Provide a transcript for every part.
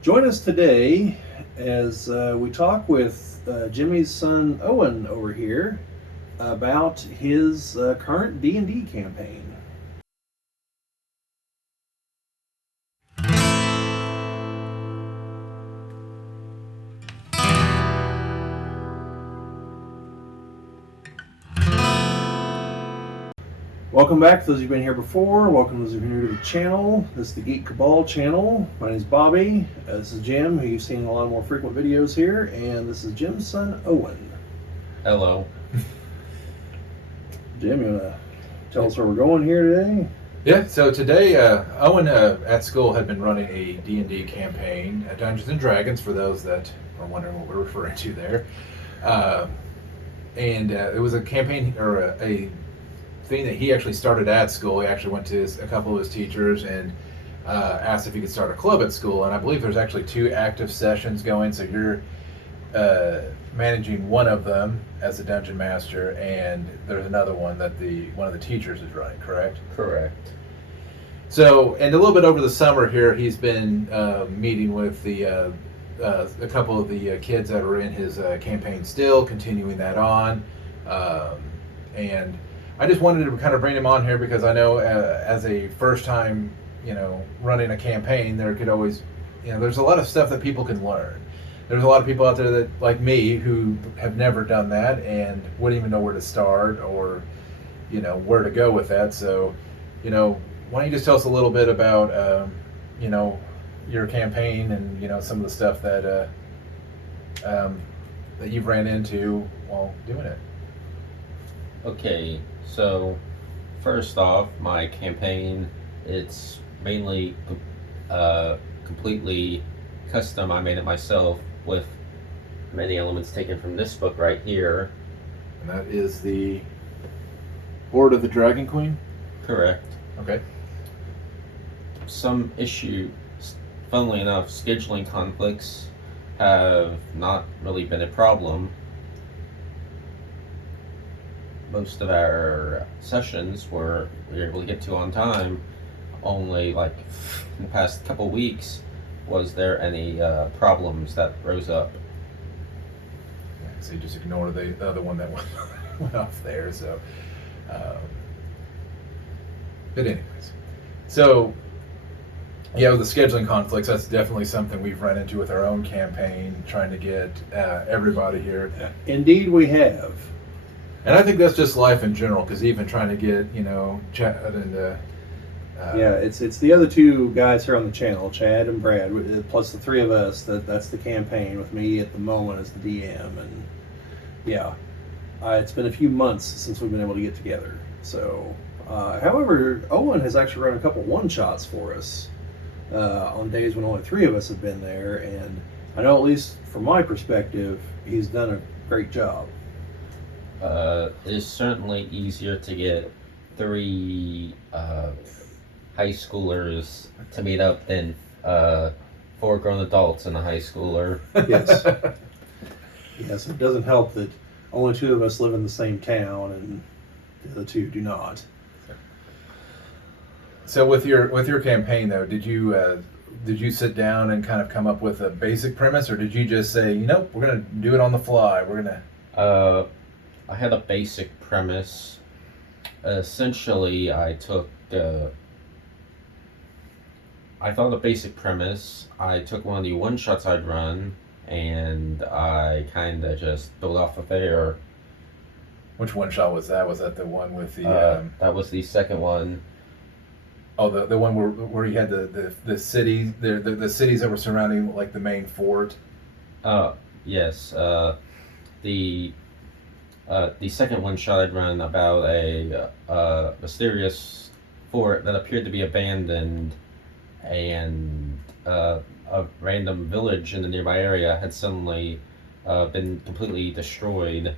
Join us today as we talk with Jimmy's son Owen over here about his current D&D campaign. Welcome back to those who've been here before. Welcome to those who are new to the channel. This is the Geek Cabal channel. My name is Bobby. This is Jim, who you've seen in a lot more frequent videos here. And this is Jim's son, Owen. Hello. Jim, you want to tell us where we're going here today? Yeah, so today Owen at school had been running a D&D campaign at Dungeons & Dragons, for those that are wondering what we're referring to there. And it was a campaign, or a thing that he actually started at school. He actually went to a couple of his teachers and asked if he could start a club at school. And I believe there's actually 2 active sessions going, so you're managing one of them as a dungeon master, and there's another one that one of the teachers is running, correct? Correct. So, and a little bit over the summer here, he's been meeting with a couple of the kids that are in his campaign still, continuing that on. And I just wanted to kind of bring him on here because I know as a first time, running a campaign, there could always, there's a lot of stuff that people can learn. There's a lot of people out there that, like me, who have never done that and wouldn't even know where to start or, where to go with that. So, why don't you just tell us a little bit about, your campaign and, some of the stuff that that you've ran into while doing it. Okay, so first off, my campaign, it's mainly completely custom. I made it myself with many elements taken from this book right here. And that is the Board of the Dragon Queen? Correct. Okay. Some issue, funnily enough, scheduling conflicts have not really been a problem. Most of our sessions we were able to get to on time. Only like in the past couple weeks was there any problems that rose up. Yeah, so you just ignore the other one that went off there. So, but anyways, so yeah, with the scheduling conflicts, that's definitely something we've run into with our own campaign, trying to get everybody here. Indeed, we have. And I think that's just life in general, because even trying to get, Chad and yeah, it's the other 2 guys here on the channel, Chad and Brad, plus the 3 of us. That's the campaign with me at the moment as the DM, and yeah, it's been a few months since we've been able to get together. So, however, Owen has actually run a couple one-shots for us on days when only 3 of us have been there, and I know, at least from my perspective, he's done a great job. It's certainly easier to get 3 high schoolers to meet up than 4 grown adults and a high schooler. Yes. Yes, it doesn't help that only 2 of us live in the same town and the other 2 do not. So with your campaign though, did you sit down and kind of come up with a basic premise, or did you just say, we're gonna do it on the fly? We're gonna. I had a basic premise. Essentially, I took. I thought a basic premise. I took one of the one shots I'd run, and I kind of just built off of there. Which one shot was that? Was that the one with the? That was the second one. Oh, the one where you had the city, the cities that were surrounding like the main fort. Yes. The second one shot I'd run about a mysterious fort that appeared to be abandoned, and a random village in the nearby area had suddenly been completely destroyed.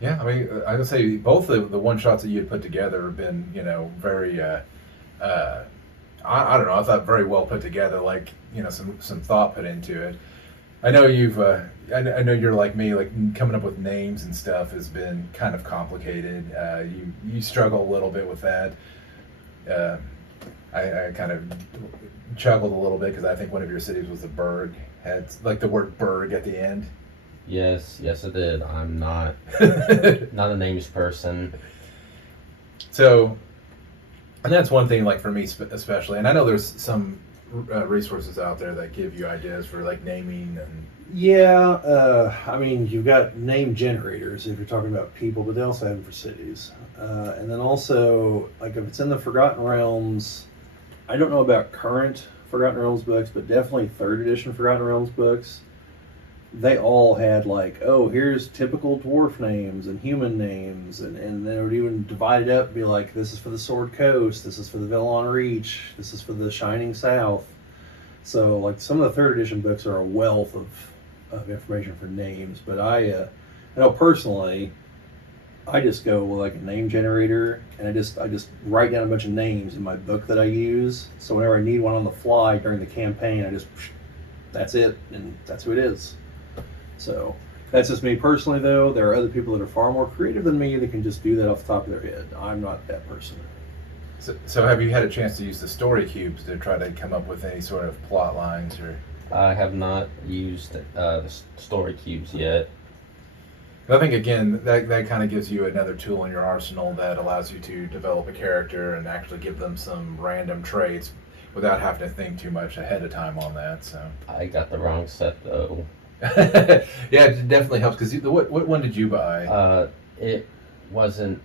Yeah, I mean, I would say both the one shots that you had put together have been, very, I don't know, I thought very well put together, like, some thought put into it. I know I know you're like me, like coming up with names and stuff has been kind of complicated. You struggle a little bit with that. I kind of chuckled a little bit because I think one of your cities was a Berg, had like the word Berg at the end. Yes, yes, it did. I'm not a names person. So, and that's one thing, like for me especially, and I know there's some resources out there that give you ideas for like naming and. Yeah, I mean, you've got name generators if you're talking about people, but they also have them for cities. And then also, like if it's in the Forgotten Realms, I don't know about current Forgotten Realms books, but definitely third edition Forgotten Realms books. They all had like, oh, here's typical dwarf names and human names, and they would even divide it up and be like, this is for the Sword Coast, this is for the Velon Reach, this is for the Shining South. So like some of the third edition books are a wealth of information for names, but I know personally, I just go with like a name generator, and I just write down a bunch of names in my book that I use. So whenever I need one on the fly during the campaign, I just that's it, and that's who it is. So that's just me personally, though. There are other people that are far more creative than me that can just do that off the top of their head. I'm not that person. So have you had a chance to use the story cubes to try to come up with any sort of plot lines or? I have not used the story cubes yet. I think again that kind of gives you another tool in your arsenal that allows you to develop a character and actually give them some random traits without having to think too much ahead of time on that. So I got the wrong set though. Yeah, it definitely helps because what one did you buy? It wasn't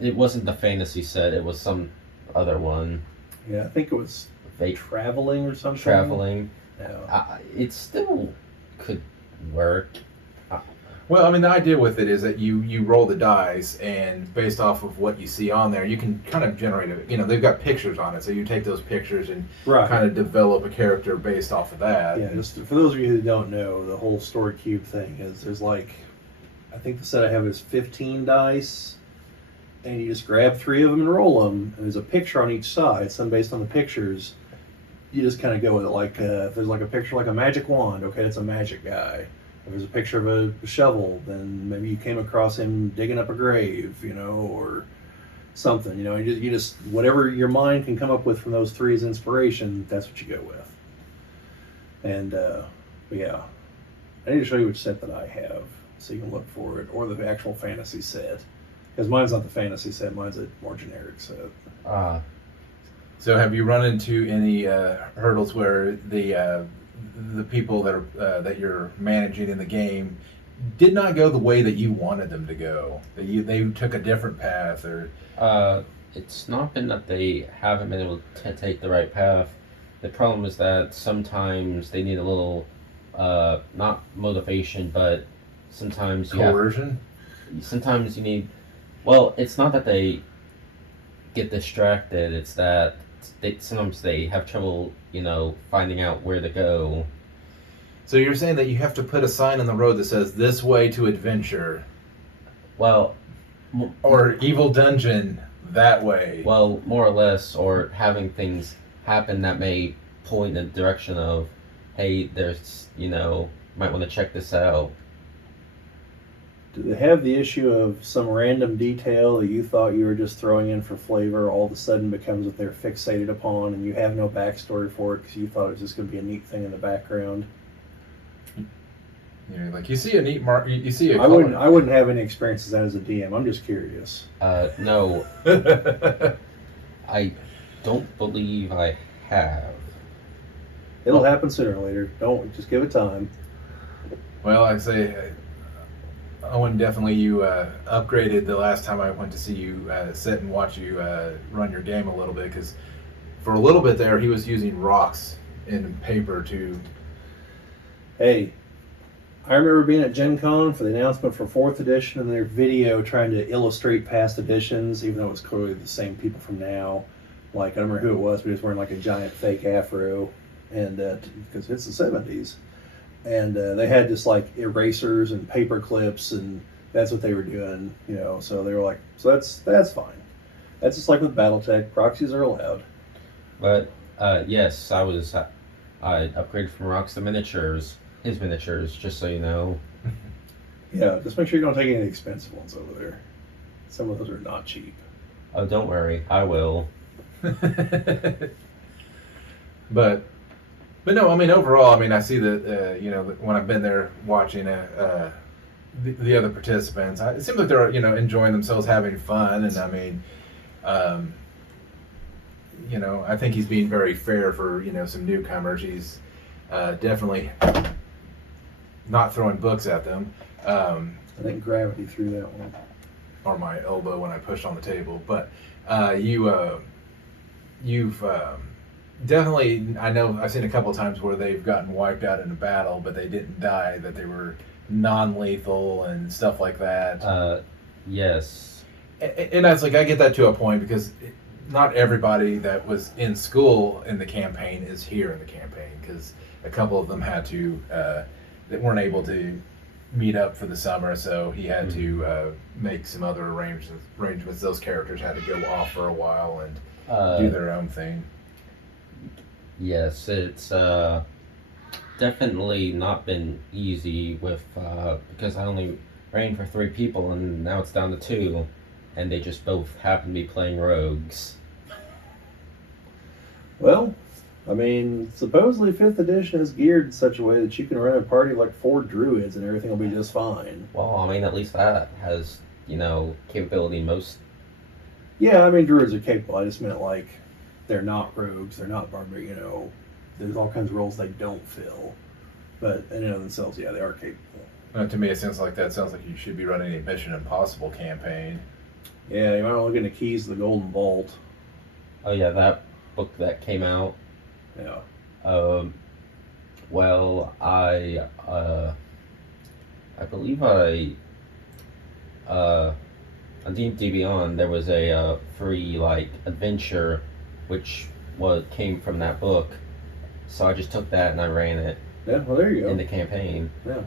the fantasy set. It was some other one. Yeah, I think it was traveling or something. Traveling. Yeah. It still could work. Well, I mean, the idea with it is that you roll the dice, and based off of what you see on there, you can kind of generate a. You know, they've got pictures on it, so you take those pictures and kind of develop a character based off of that. Yeah, just for those of you who don't know, the whole story cube thing is there's like, I think the set I have is 15 dice, and you just grab 3 of them and roll them, and there's a picture on each side. So based on the pictures, you just kind of go with it. Like if there's like a picture like a magic wand, okay, it's a magic guy. If there's a picture of a shovel, then maybe you came across him digging up a grave, you know, or something. You know, you just whatever your mind can come up with from those 3 as inspiration, that's what you go with. And but yeah, I need to show you which set that I have so you can look for it, or the actual fantasy set, because mine's not the fantasy set, mine's a more generic set. So have you run into any hurdles where the people that you're managing in the game did not go the way that you wanted them to go? That they took a different path, or? It's not been that they haven't been able to take the right path. The problem is that sometimes they need a little, not motivation, but sometimes coercion. Sometimes you need. Well, it's not that they get distracted. It's that sometimes they have trouble, you know, finding out where to go. So you're saying that you have to put a sign on the road that says "This way to adventure," well, or "Evil dungeon that way." Well, more or less, or having things happen that may point in the direction of, hey, there's, you know, might want to check this out. Do they have the issue of some random detail that you thought you were just throwing in for flavor all of a sudden becomes what they're fixated upon, and you have no backstory for it because you thought it was just going to be a neat thing in the background? You know, like you see a neat mark, you see a. I wouldn't have any experiences as a DM. I'm just curious. No, I don't believe I have. It'll happen sooner or later. Don't just give it time. Well, I'd say, Owen, definitely you upgraded the last time I went to see you sit and watch you run your game a little bit, because for a little bit there he was using rocks and paper to. Hey, I remember being at Gen Con for the announcement for 4th edition and their video trying to illustrate past editions, even though it's clearly the same people from now. Like, I don't remember who it was, but he was wearing like a giant fake afro, and because it's the 70s. And they had just like erasers and paper clips, and that's what they were doing, you know. So they were like, so that's fine. That's just like with BattleTech, proxies are allowed. But yes, I upgraded from rocks to miniatures. His miniatures, just so you know. Yeah, just make sure you don't take any expensive ones over there. Some of those are not cheap. Oh, don't worry, I will. But no, I mean overall, I mean I see that when I've been there watching the other participants, it seems like they're enjoying themselves, having fun, and I mean, I think he's being very fair for some newcomers. He's definitely not throwing books at them. I think gravity threw that one. Or my elbow when I pushed on the table, but you've definitely, I know I've seen a couple of times where they've gotten wiped out in a battle, but they didn't die, that they were non-lethal and stuff like that. Yes. And that's like, I get that to a point because not everybody that was in school in the campaign is here in the campaign, because a couple of them had to, they weren't able to meet up for the summer, so he had to make some other arrangements. Those characters had to go off for a while and do their own thing. Yes, it's definitely not been easy with because I only ran for 3 people and now it's down to 2, and they just both happen to be playing rogues. Well, I mean, supposedly 5th edition is geared in such a way that you can run a party like 4 druids and everything will be just fine. Well, I mean, at least that has, capability most. Yeah, I mean, druids are capable. I just meant like they're not rogues, they're not barbarian, there's all kinds of roles they don't fill. But in and of themselves, yeah, they are capable. To me, it sounds like you should be running a Mission Impossible campaign. Yeah, you might want to look into Keys to the Golden Vault. Oh yeah, that book that came out. Yeah. Well, I believe on D&D Beyond there was a free adventure, which came from that book. So I just took that and I ran it. Yeah, well there you go. In the campaign. Yeah.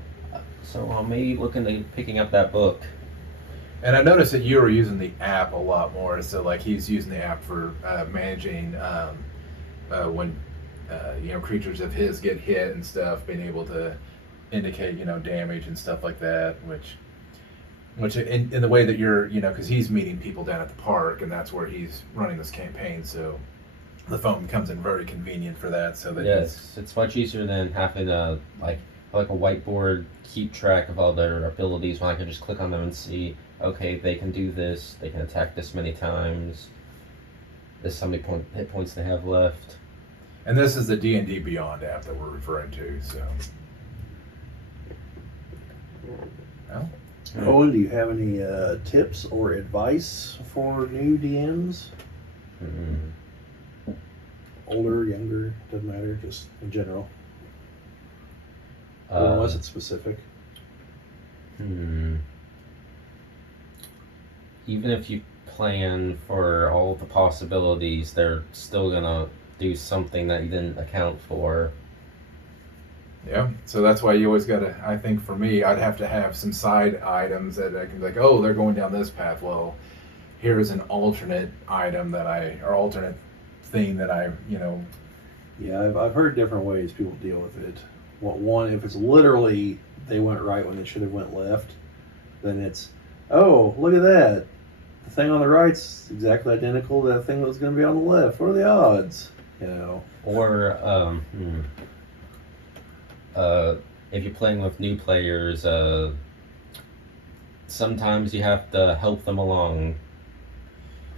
So I may look into picking up that book. And I noticed that you were using the app a lot more. So he's using the app for managing when creatures of his get hit and stuff, being able to indicate damage and stuff like that, which in the way that you're because he's meeting people down at the park, and that's where he's running this campaign, so the phone comes in very convenient for that. So that yes, it's much easier than having a like a whiteboard keep track of all their abilities when I can just click on them and see, okay, they can do this, they can attack this many times, this is how many hit points they have left. And this is the D&D Beyond app that we're referring to, so. Well. Owen, do you have any tips or advice for new DMs? Mm-hmm. Older, younger, doesn't matter, just in general. Unless it's specific. Even if you plan for all the possibilities, they're still gonna do something that you didn't account for. Yeah, so that's why you always gotta, I think for me, I'd have to have some side items that I can be like, oh, they're going down this path. Well, here's an alternate item or alternate thing that I. Yeah, I've heard different ways people deal with it. One, if it's literally they went right when they should have went left, then it's, oh, look at that. The thing on the right's exactly identical to that thing that was going to be on the left. What are the odds? Or if you're playing with new players, sometimes you have to help them along.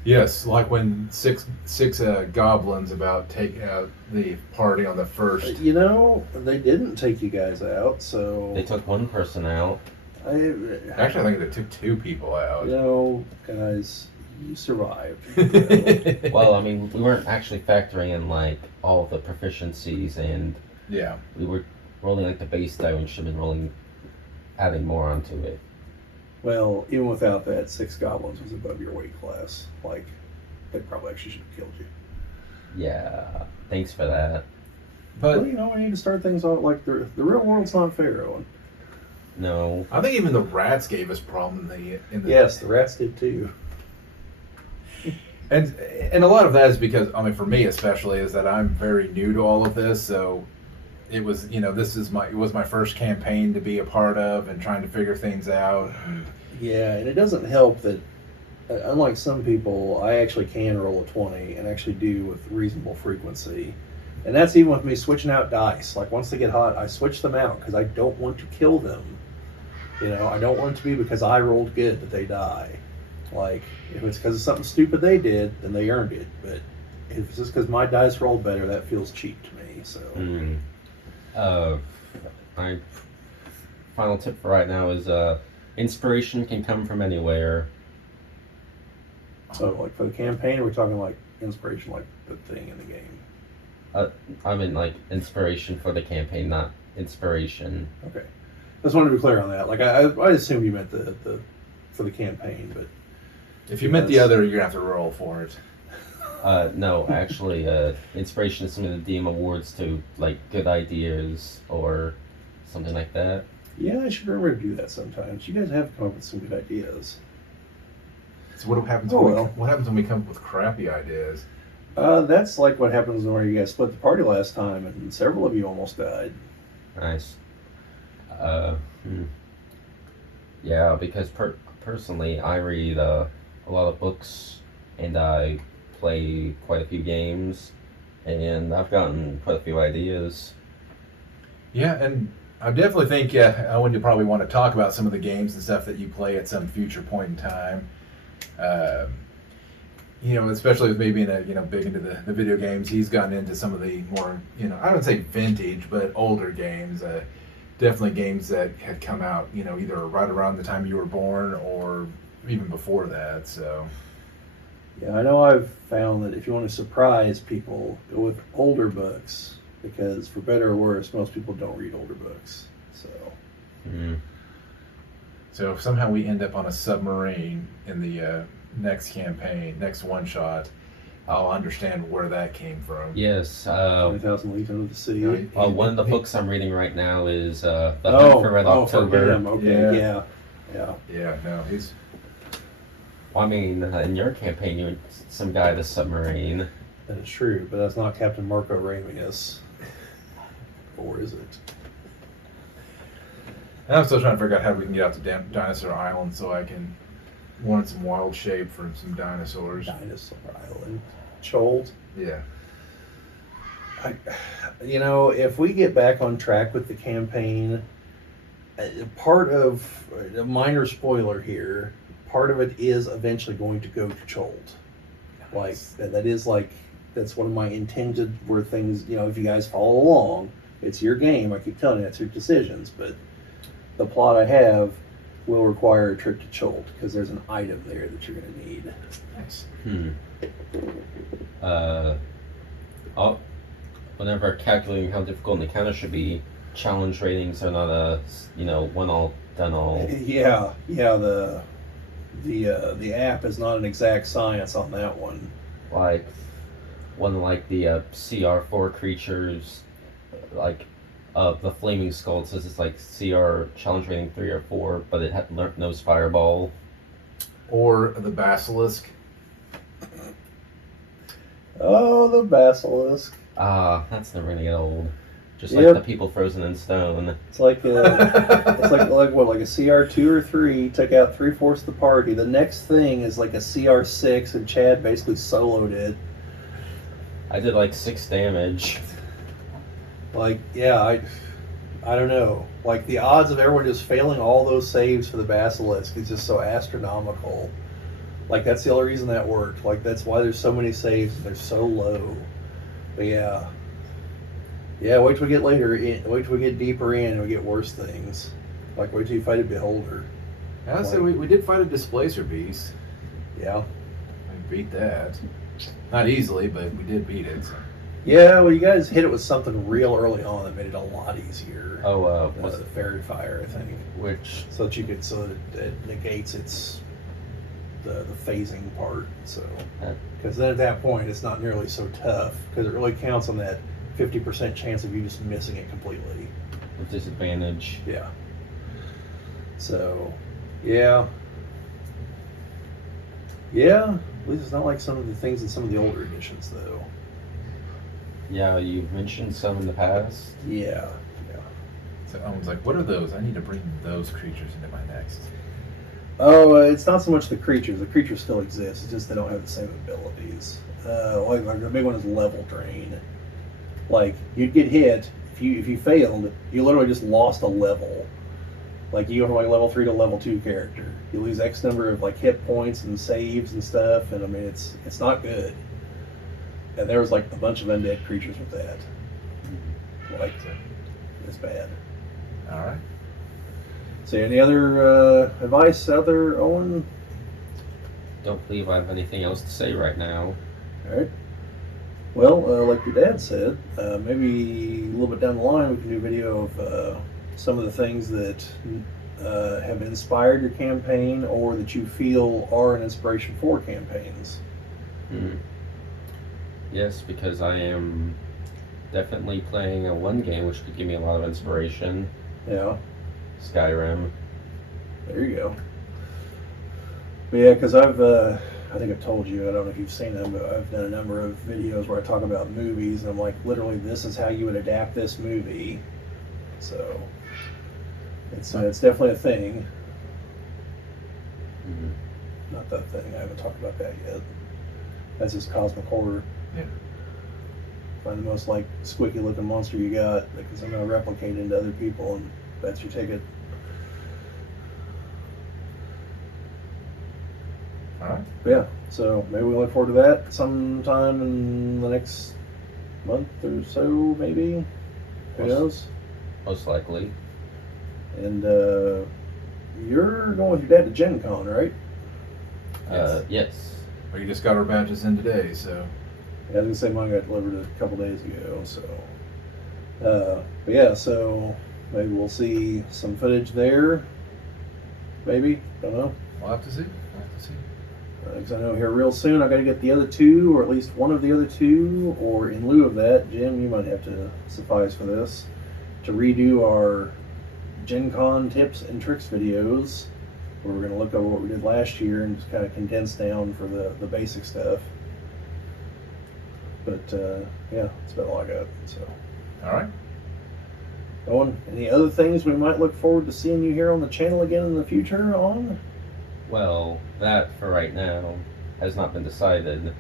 Yes, like when six goblins about take out the party on the first. They didn't take you guys out, so They took one person out. Actually, I think they took 2 people out. Guys, you survived. Well, I mean, we weren't actually factoring in all the proficiencies, and yeah, we were rolling the base die and should have been adding more onto it. Well, even without that, 6 goblins was above your weight class. They probably actually should have killed you. Yeah, thanks for that. But we need to start things off the real world's not fair, Owen. No. I think even the rats gave us problem in the Yes, the rats did too. And a lot of that is because, for me especially, is that I'm very new to all of this, so it was, it was my first campaign to be a part of and trying to figure things out. Yeah, and it doesn't help that unlike some people, I actually can roll a 20 and actually do with reasonable frequency. And that's even with me switching out dice. Like once they get hot, I switch them out because I don't want to kill them. You know, I don't want it to be because I rolled good that they die. Like, if it's because of something stupid they did, then they earned it. But if it's just because my dice rolled better, that feels cheap to me. So, my final tip for right now is inspiration can come from anywhere. so like for the campaign, we're talking like inspiration, like the thing in the game. I mean, like inspiration for the campaign, not inspiration. Okay, just wanted to be clear on that. Like I assumed you meant the for the campaign, but If you meant the other, you're gonna have to roll for it. No, actually, inspiration is something the DM awards to like good ideas or something like that. yeah, I should remember to do that sometimes. You guys have come up with some good ideas. So what happens? What happens when we come up with crappy ideas? That's like what happens when you guys split the party last time, and several of you almost died. Nice. Yeah, because personally, I read a lot of books and I play quite a few games, and I've gotten quite a few ideas. Yeah, and I definitely think Owen, you probably want to talk about some of the games and stuff that you play at some future point in time. You know, especially with me being big into the video games, he's gotten into some of the more, I wouldn't say vintage, but older games. Definitely games that had come out, either right around the time you were born or even before that. So, Yeah, I know I've found that if you want to surprise people, go with older books, because for better or worse, most people don't read older books. So, so if somehow we end up on a submarine in the next campaign, next one shot, I'll understand where that came from. Yes. 20,000 Leagues Under the Sea. One of the books I'm reading right now is The Hunt for Red October. For him. Okay, yeah. Yeah, no, he's... Well, I mean, in your campaign, you some guy at a submarine. That is true, but that's not Captain Marco Ramius. Or is it? And I'm still trying to figure out how we can get out to Dinosaur Island so I can want some wild shape for some dinosaurs. Dinosaur Island. Chold. Yeah. If we get back on track with the campaign, part of a minor spoiler here, part of it is eventually going to go to Chold. Like that's one of my intended where things, if you guys follow along, it's your game. I keep telling you, that's your decisions, but the plot I have will require a trip to Chold because there's an item there that you're going to need. Nice. Whenever calculating how difficult an encounter should be, challenge ratings are not a one all done all. Yeah. The app is not an exact science on that one. Like the CR4 creatures, like the flaming skull says it's like CR challenge rating 3 or 4, but it knows fireball. Or the basilisk. Oh, the basilisk. That's never gonna get old. Just like the people frozen in stone. It's like like a CR2 or 3 took out 3/4 of the party. The next thing is like a CR6, and Chad basically soloed it. I did like 6 damage. Like, yeah, I don't know. Like the odds of everyone just failing all those saves for the basilisk is just so astronomical. Like that's the only reason that worked. Like that's why there's so many saves and they're so low. But yeah, wait till we get later. Wait till we get deeper in and we get worse things. Like wait till you fight a beholder. Yeah, so we did fight a displacer beast. Yeah. We beat that. Not easily, but we did beat it. So. Yeah, well, you guys hit it with something real early on that made it a lot easier. Oh, was the fairy fire, I think. Which so that it negates the phasing part. So because then at that point it's not nearly so tough because it really counts on that 50% chance of you just missing it completely. with disadvantage. Yeah. So, yeah. At least it's not like some of the things in some of the older editions, though. Yeah, you've mentioned some in the past. Yeah. So Owen's like, what are those? I need to bring those creatures into my next. Oh, it's not so much the creatures. The creatures still exist. It's just they don't have the same abilities. Like the big one is level drain. Like you'd get hit if you failed, you literally just lost a level. Like you go from like level 3 to level 2 character. You lose X number of like hit points and saves and stuff, and I mean it's not good. And there was like a bunch of undead creatures with that. Like it's bad. All right. So any other advice out there, Owen? Don't believe I have anything else to say right now. All right. Well, like your dad said, maybe a little bit down the line we can do a video of some of the things that have inspired your campaign or that you feel are an inspiration for campaigns. Yes, because I am definitely playing a one game which could give me a lot of inspiration. Yeah. Skyrim. There you go. But yeah, because I think I've told you, I don't know if you've seen them, but I've done a number of videos where I talk about movies, and I'm like, literally, this is how you would adapt this movie. So, it's definitely a thing. Not that thing, I haven't talked about that yet. That's just cosmic horror. Yeah. Find the most, like, squeaky-looking monster you got that can somehow replicate into other people, and that's your ticket. All right. Yeah, so maybe we look forward to that sometime in the next month or so, maybe. Who knows? Most likely. And you're going with your dad to Gen Con, right? Yes. Well, you just got our badges in today, so. Yeah, I was gonna say mine got delivered a couple days ago, so. But yeah, so maybe we'll see some footage there. Maybe, don't know. We'll have to see. We'll have to see. Because I know here real soon I got to get the other two, or at least one of the other two, or in lieu of that, Jim, you might have to suffice for this, to redo our Gen Con tips and tricks videos, where we're going to look over what we did last year and just kind of condense down for the basic stuff. But yeah, that's about all I got. So, All right. Owen, any other things we might look forward to seeing you here on the channel again in the future on? Well, that for right now has not been decided.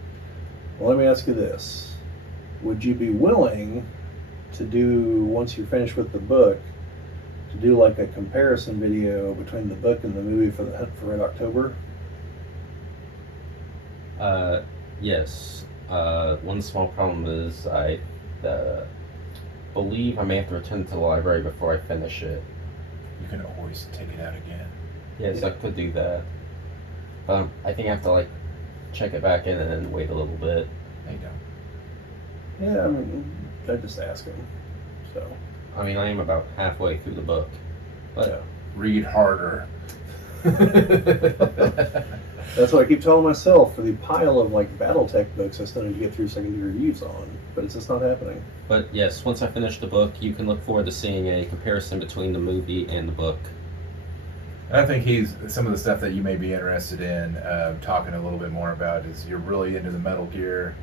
Well, let me ask you this. Would you be willing to do, once you're finished with the book, to do like a comparison video between the book and the movie for the Hunt for Red October? Yes. One small problem is I believe I may have to return it to the library before I finish it. You can always take it out again. Yes, Yeah. I could do that. I think I have to like check it back in and then wait a little bit. There you go. Yeah, I mean, I'd just ask him. So, I mean, I am about halfway through the book, but yeah. Read harder. That's what I keep telling myself for the pile of like BattleTech books I still need to get through secondary reviews on, but it's just not happening. But yes, once I finish the book, you can look forward to seeing a comparison between the movie and the book. I think some of the stuff that you may be interested in talking a little bit more about is you're really into the Metal Gear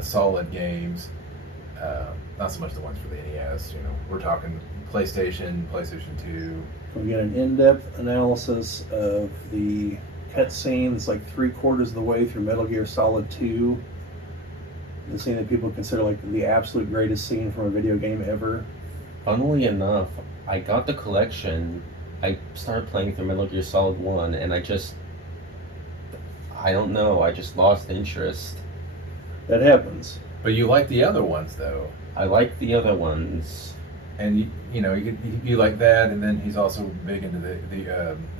Solid games, not so much the ones for the NES. You know, we're talking PlayStation 2. We get an in-depth analysis of the cutscene that's like 3/4 of the way through Metal Gear Solid 2. The scene that people consider like the absolute greatest scene from a video game ever. Funnily enough, I got the collection. I started playing through Metal Gear Solid 1, and I don't know, I just lost interest. That happens. But you like the other ones, though. I like the other ones. And you like that, and then he's also big into the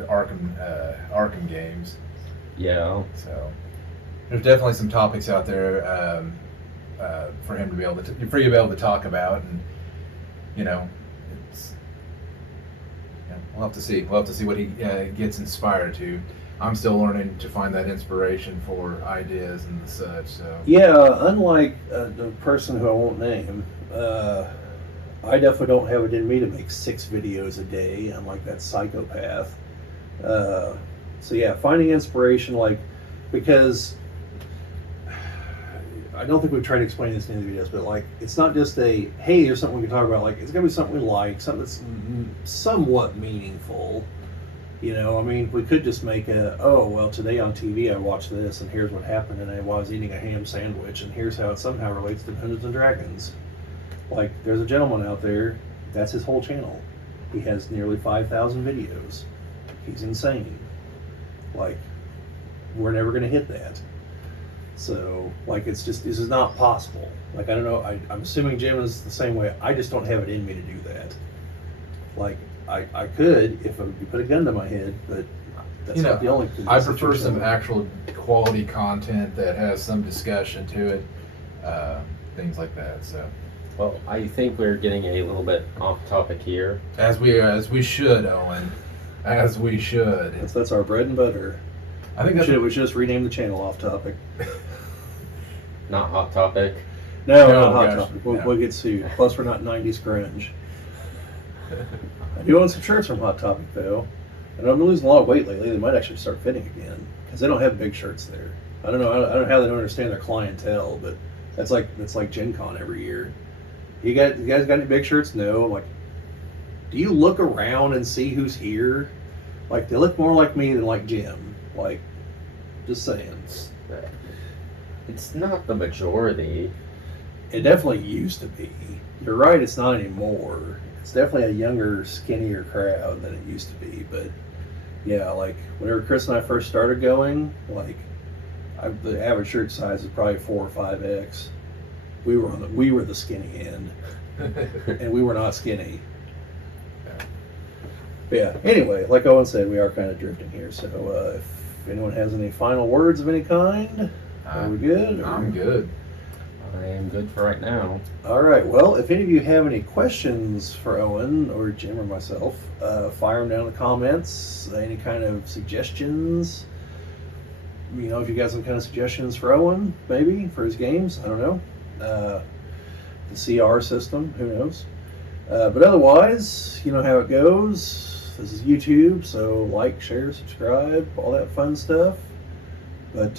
Arkham games. Yeah. So there's definitely some topics out there for him to be able to talk about, and it's we'll have to see. We'll have to see what he gets inspired to. I'm still learning to find that inspiration for ideas and such. So Yeah, unlike the person who I won't name, I definitely don't have it in me to make 6 videos a day. I'm like that psychopath. So yeah, finding inspiration, because I don't think we've tried to explain this in any videos, but like, it's not just a, hey, there's something we can talk about. Like, it's gotta be something we like, something that's somewhat meaningful. You know, I mean, we could just make oh, well, today on TV I watched this, and here's what happened, and I was eating a ham sandwich, and here's how it somehow relates to Dungeons and Dragons. Like, there's a gentleman out there, that's his whole channel. He has nearly 5,000 videos. He's insane. Like, we're never going to hit that. So, like, this is not possible. Like, I don't know, I'm assuming Jim is the same way. I just don't have it in me to do that. Like, I could if you put a gun to my head, but that's not the only. I prefer some actual quality content that has some discussion to it, things like that. So, well, I think we're getting a little bit off topic here. As we should, Owen, as we should. That's our bread and butter. I think we should just rename the channel Off Topic. Not Hot Topic. No, not Hot Topic. We'll get sued. Plus, we're not 90s grunge. I do own some shirts from Hot Topic, though. And I've been losing a lot of weight lately. They might actually start fitting again. Because they don't have big shirts there. I don't know. I don't know how they don't understand their clientele, but that's like Gen Con every year. You guys got any big shirts? No. I'm like, do you look around and see who's here? Like, they look more like me than like Jim. Like, just saying. It's not the majority. It definitely used to be. You're right, it's not anymore. It's definitely a younger, skinnier crowd than it used to be. But yeah, like whenever Chris and I first started going, like the average shirt size is probably 4 or 5X. We were the skinny end, and we were not skinny. But yeah. Anyway, like Owen said, we are kind of drifting here. So if anyone has any final words of any kind, are we good? I'm good. I am good for right now. All right. Well, if any of you have any questions for Owen or Jim or myself, fire them down in the comments. Any kind of suggestions? You know, if you got some kind of suggestions for Owen, maybe for his games, I don't know. The CR system, who knows? But otherwise, you know how it goes. This is YouTube, so like, share, subscribe, all that fun stuff. But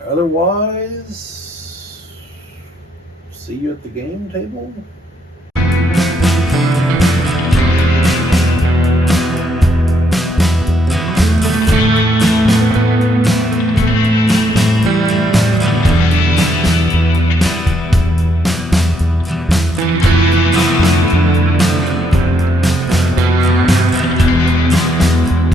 otherwise, see you at the game table.